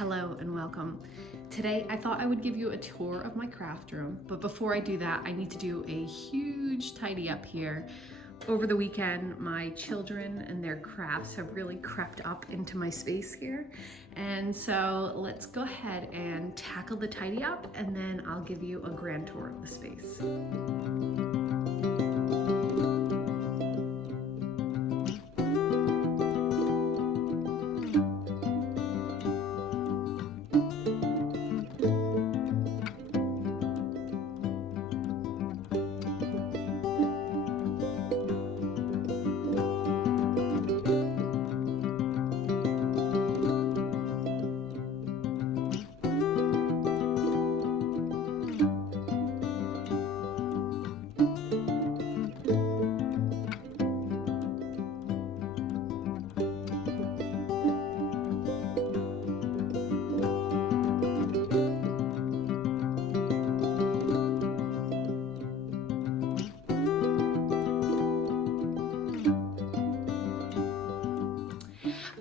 Hello and welcome. Today I thought I would give you a tour of my craft room, but before I do that I need to do a huge tidy up here. Over the weekend my children and their crafts have really crept up into my space here, and so let's go ahead and tackle the tidy up and then I'll give you a grand tour of the space.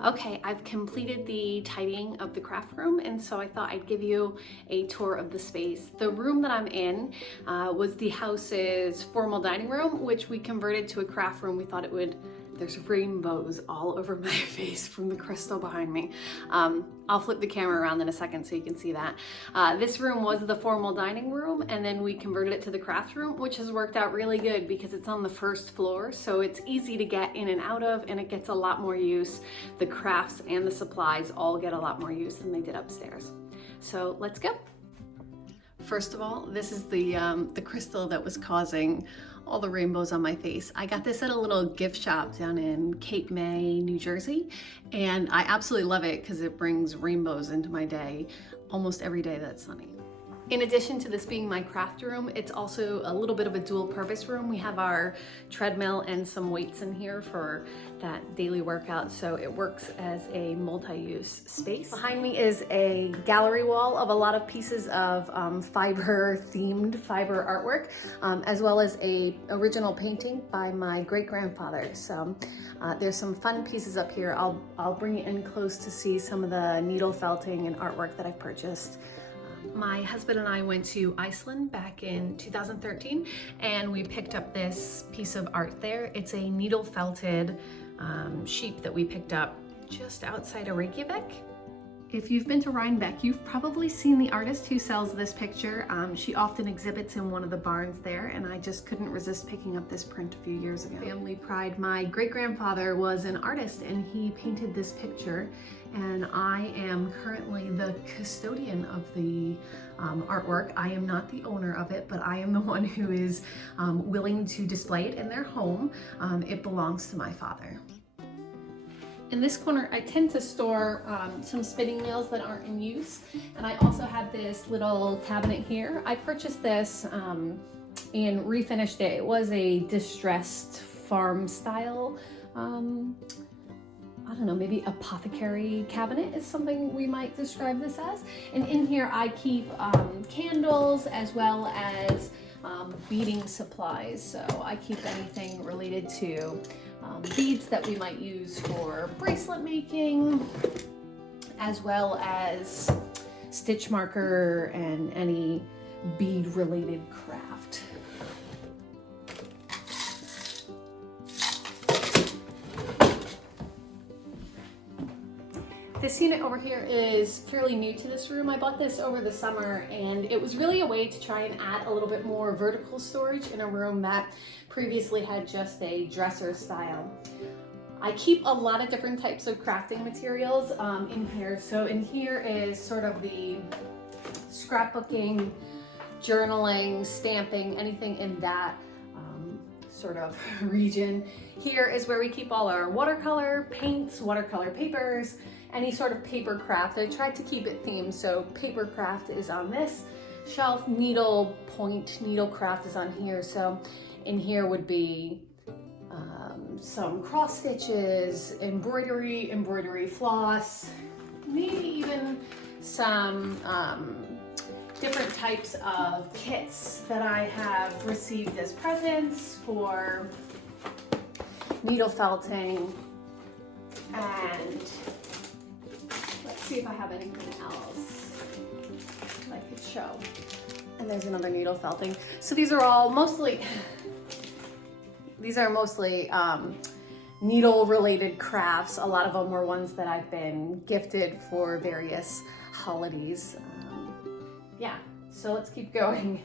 Okay, I've completed the tidying of the craft room, and so I thought I'd give you a tour of the space. The room that I'm in was the house's formal dining room, which we converted to a craft room. We thought it would, there's rainbows all over my face from the crystal behind me. I'll flip the camera around in a second so you can see that. This room was the formal dining room, and then we converted it to the craft room, which has worked out really good because it's on the first floor, so it's easy to get in and out of, and it gets a lot more use. The crafts and the supplies all get a lot more use than they did upstairs. So let's go. First of all, this is the crystal that was causing all the rainbows on my face. I got this at a little gift shop down in Cape May, New Jersey, and I absolutely love it because it brings rainbows into my day almost every day that's sunny. In addition to this being my craft room, it's also a little bit of a dual purpose room. We have our treadmill and some weights in here for that daily workout, so it works as a multi-use space. Behind me is a gallery wall of a lot of pieces of themed fiber artwork, as well as a original painting by my great-grandfather. So there's some fun pieces up here. I'll bring you in close to see some of the needle felting and artwork that I've purchased. My husband and I went to Iceland back in 2013, and we picked up this piece of art there. It's a needle felted sheep that we picked up just outside of Reykjavik. If you've been to Rhinebeck, you've probably seen the artist who sells this picture. She often exhibits in one of the barns there, and I just couldn't resist picking up this print a few years ago. Family pride. My great-grandfather was an artist, and he painted this picture, and I am currently the custodian of the artwork. I am not the owner of it, but I am the one who is willing to display it in their home. It belongs to my father. In this corner, I tend to store some spinning wheels that aren't in use, and I also have this little cabinet here. I purchased this and refinished it. It was a distressed farm style, I don't know, maybe apothecary cabinet is something we might describe this as. And in here I keep candles as well as beading supplies. So I keep anything related to beads that we might use for bracelet making, as well as stitch marker and any bead related craft. This unit over here is fairly new to this room. I bought this over the summer, and it was really a way to try and add a little bit more vertical storage in a room that previously had just a dresser style. I keep a lot of different types of crafting materials in here. So in here is sort of the scrapbooking, journaling, stamping, anything in that sort of region. Here is where we keep all our watercolor paints, watercolor papers, any sort of paper craft. I tried to keep it themed, so paper craft is on this shelf, needle point, needle craft is on here. So in here would be some cross stitches, embroidery floss, maybe even some different types of kits that I have received as presents for needle felting. And let's see if I have anything else that I could show. And there's another needle felting. So these are all mostly, needle related crafts. A lot of them were ones that I've been gifted for various holidays. Yeah, so let's keep going.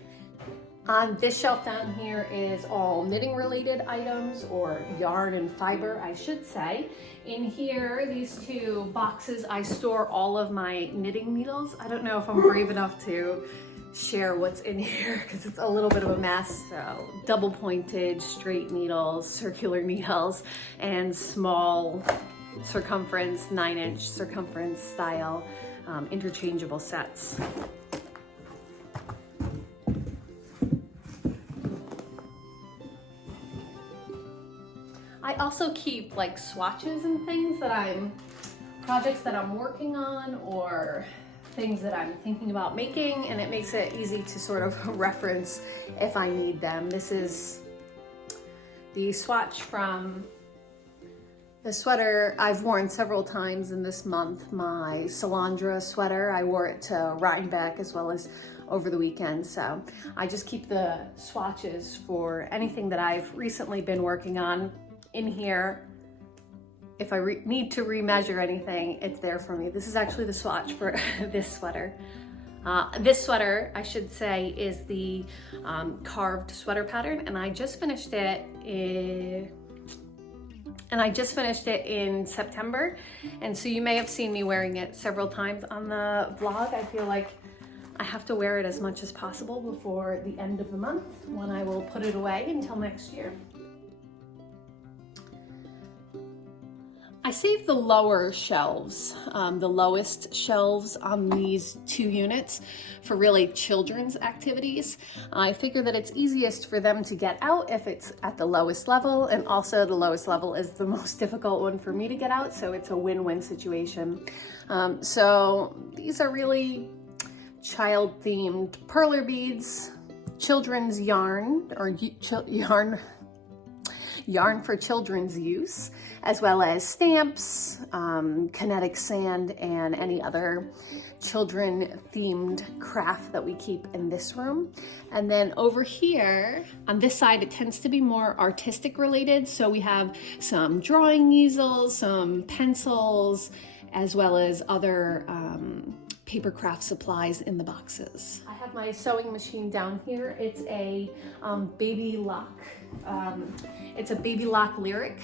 On this shelf down here is all knitting related items, or yarn and fiber, I should say. In here, these two boxes, I store all of my knitting needles. I don't know if I'm brave enough to share what's in here because it's a little bit of a mess. So double pointed, straight needles, circular needles, and small circumference, 9-inch circumference style interchangeable sets. I also keep like swatches and things projects that I'm working on, or things that I'm thinking about making, and it makes it easy to sort of reference if I need them. This is the swatch from the sweater I've worn several times in this month, my Salandra sweater. I wore it to Rhinebeck as well as over the weekend, so I just keep the swatches for anything that I've recently been working on in here. If I need to remeasure anything, it's there for me. This is actually the swatch for this sweater. This sweater, I should say, is the carved sweater pattern, and I just finished it in September. And so you may have seen me wearing it several times on the vlog. I feel like I have to wear it as much as possible before the end of the month, when I will put it away until next year. I saved the lower shelves, the lowest shelves on these two units for really children's activities. I figure that it's easiest for them to get out if it's at the lowest level, and also the lowest level is the most difficult one for me to get out, so it's a win-win situation. So these are really child-themed perler beads, children's yarn, or yarn for children's use, as well as stamps, kinetic sand, and any other children-themed craft that we keep in this room. And then over here, on this side, it tends to be more artistic related. So we have some drawing easels, some pencils, as well as other paper craft supplies in the boxes. I have my sewing machine down here. It's a Baby Lock. It's a Baby Lock Lyric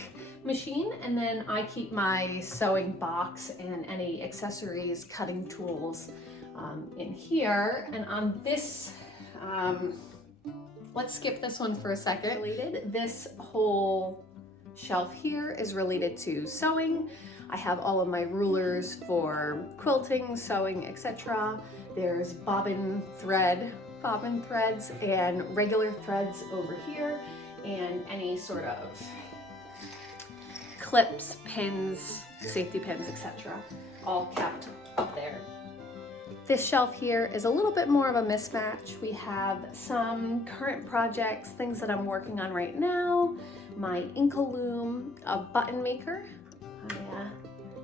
machine, and then I keep my sewing box and any accessories, cutting tools in here. And on this, let's skip this one for a second. This whole shelf here is related to sewing. I have all of my rulers for quilting, sewing, etc. There's bobbin threads and regular threads over here, and any sort of clips, pins, safety pins, etc. all kept up there. This shelf here is a little bit more of a mismatch. We have some current projects, things that I'm working on right now, my Inkaloom, a button maker.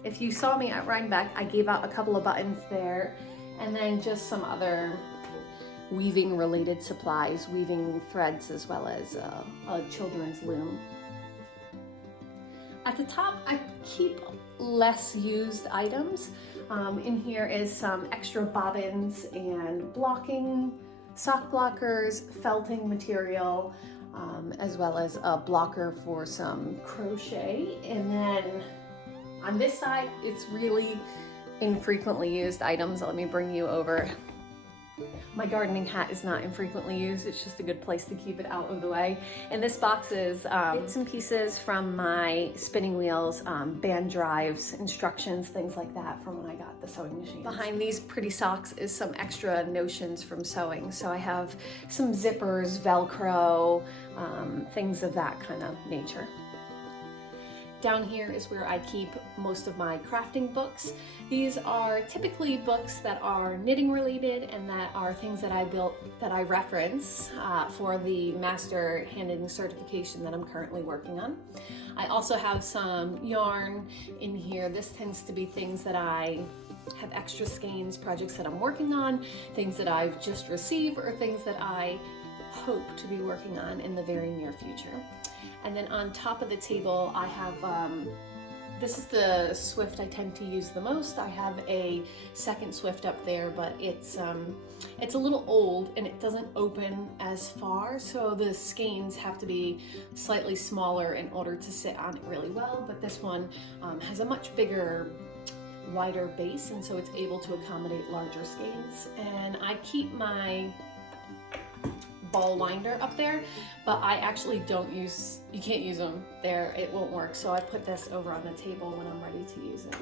If you saw me at Rhinebeck, I gave out a couple of buttons there, and then just some other weaving related supplies, weaving threads, as well as a children's loom. At the top, I keep less used items. In here is some extra bobbins and blocking, sock blockers, felting material, as well as a blocker for some crochet. And then on this side, it's really infrequently used items. Let me bring you over. My gardening hat is not infrequently used. It's just a good place to keep it out of the way. And this box is bits and pieces from my spinning wheels, band drives, instructions, things like that from when I got the sewing machine. Behind these pretty socks is some extra notions from sewing. So I have some zippers, Velcro, things of that kind of nature. Down here is where I keep most of my crafting books. These are typically books that are knitting related and that are things that I built that I reference for the master hand knitting certification that I'm currently working on. I also have some yarn in here. This tends to be things that I have extra skeins, projects that I'm working on, things that I've just received, or things that I hope to be working on in the very near future. And then on top of the table, I have, this is the Swift I tend to use the most. I have a second Swift up there, but it's a little old and it doesn't open as far, so the skeins have to be slightly smaller in order to sit on it really well. But this one has a much bigger, wider base, and so it's able to accommodate larger skeins. And I keep my ball winder up there, but I actually don't use, you can't use them there, it won't work, so I put this over on the table when I'm ready to use it.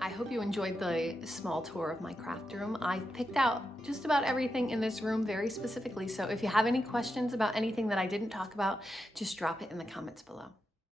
I hope you enjoyed the small tour of my craft room. I picked out just about everything in this room very specifically, so if you have any questions about anything that I didn't talk about, just drop it in the comments below.